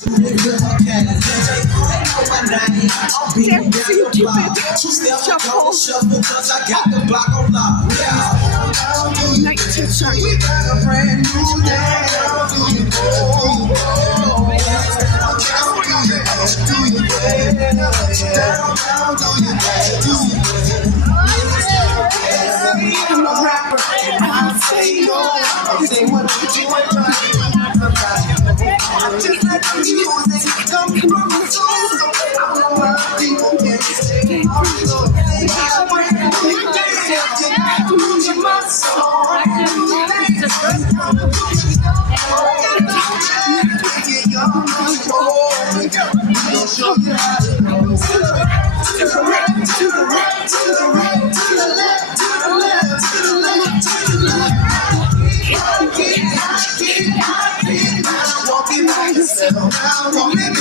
Night teacher. We got a brand new day. I'm a rapper, and I'll say no. This ain't what you do. Just like you, they come from the soul. I'm a people can stay. They got a brand new day. To my soul. Show you how to go. To the right, to the right, to the right, to the left, to the left, to the left, to the left. Walking by yourself, walking